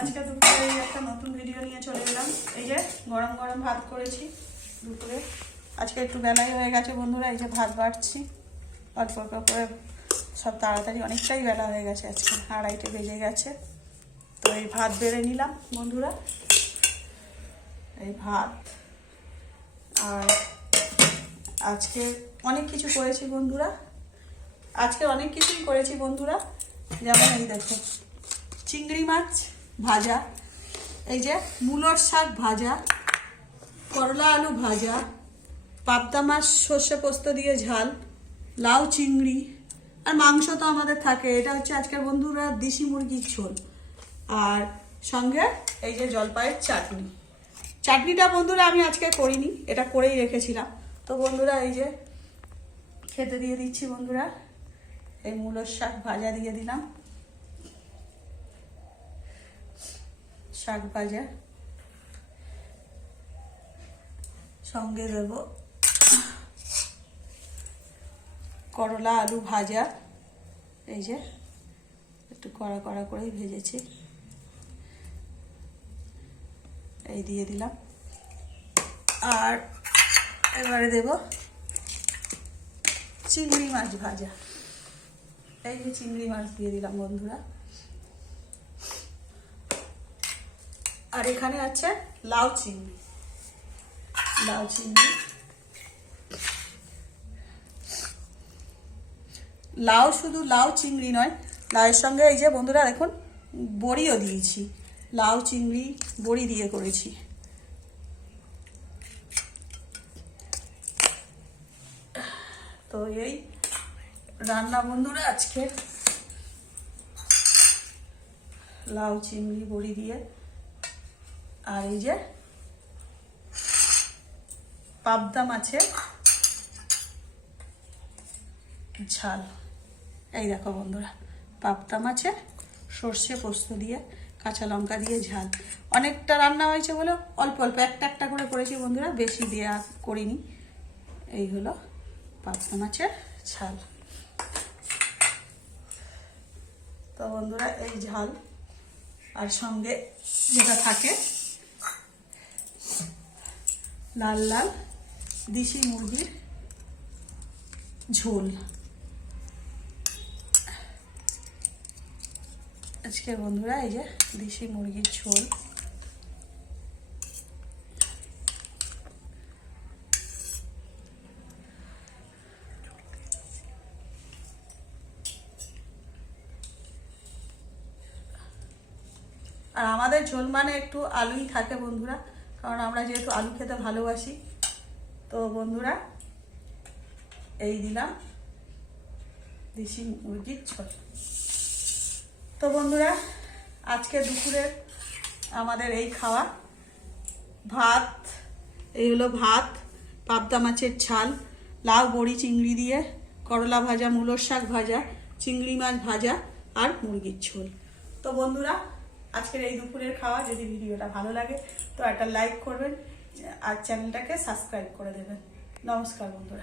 আজকে দুপুরে একটা নতুন ভিডিও নিয়ে চলে এলাম। এই যে গরম গরম ভাত করেছি দুপুরে। আজকে একটু বেলাই হয়ে গেছে বন্ধুরা, এই যে ভাত বাড়ছি অল্প অল্প করে, সব তাড়াতাড়ি অনেকটাই বেলা হয়ে গেছে, আজকে 2:30 বেজে গেছে। তো এই ভাত বেড়ে নিলাম বন্ধুরা, এই ভাত। আর আজকে অনেক কিছু করেছি বন্ধুরা, আজকে অনেক কিছুই করেছি বন্ধুরা। যেমন এই দেখো চিংড়ি মাছ ভাজা, এই যে মূলোর শাক ভাজা, করলা আলু ভাজা, পাবদা মাছ সর্ষে পোস্ত দিয়ে ঝাল, লাউ চিংড়ি, আর মাংস তো আমাদের থাকে। এটা হচ্ছে আজকের বন্ধুরা দেশি মুরগির ঝোল, আর সঙ্গে এই যে জলপাইয়ের চাটনি। চাটনিটা বন্ধুরা আমি আজকে করিনি, এটা করেই রেখেছিলাম। তো বন্ধুরা এই যে খেতে দিয়ে দিচ্ছি বন্ধুরা, এই মূলোর শাক ভাজা দিয়ে দিলাম, শাক ভাজা সঙ্গে দেব করলা আলু ভাজা, এই যে একটু কড়া কড়া করেই ভেজেছি, এই দিয়ে দিলাম। আর এবারে দেব চিংড়ি মাছ ভাজা, এই যে চিংড়ি মাছ দিয়ে দিলাম বন্ধুরা। আর এখানে আছে লাউ চিংড়ি, লাউ চিংড়ি, লাউ শুধু লাউ চিংড়ি নয়, লাউয়ের সঙ্গে এই যে বন্ধুরা দেখুন বড়িও দিয়েছি, লাউ চিংড়ি বড়ি দিয়ে করেছি। তো এই রান্না বন্ধুরা আজকে লাউ চিংড়ি বড়ি দিয়ে। আর এই যে পাবদা মাছের ঝাল, এই দেখো বন্ধুরা পাবদা মাছের সর্ষে পোস্ত দিয়ে কাঁচা লঙ্কা দিয়ে ঝাল। অনেকটা রান্না হয়েছে বলে অল্প অল্প একটা একটা করে করেছি বন্ধুরা, বেশি দেওয়া করিনি। এই হলো পাবদা মাছের ঝাল। তো বন্ধুরা এই ঝাল আর সঙ্গে যেটা থাকে লাল লাল দেশি মুরগির ঝোল। আজকে বন্ধুরা এই যে দেশি মুরগির ঝোল। আর আমাদের ঝোল মানে একটু আলুই থাকে বন্ধুরা, কারণ আমরা যেহেতু আলু খেতে ভালোবাসি। তো বন্ধুরা এই দিলাম দেশি মুরগির ঝোল। তো বন্ধুরা আজকে দুপুরের আমাদের এই খাওয়া, ভাত, এই হলো ভাত, পাবদা মাছের ঝাল, লাউ বড়ি চিংড়ি দিয়ে, করলা ভাজা, মূলোর শাক ভাজা, চিংড়ি মাছ ভাজা আর মুরগির ঝোল। তো বন্ধুরা আজকের এই দুপুরের খাওয়া যদি ভিডিওটা ভালো লাগে তো একটা লাইক করবেন আর চ্যানেলটাকে সাবস্ক্রাইব করে দেবেন। নমস্কার বন্ধুরা।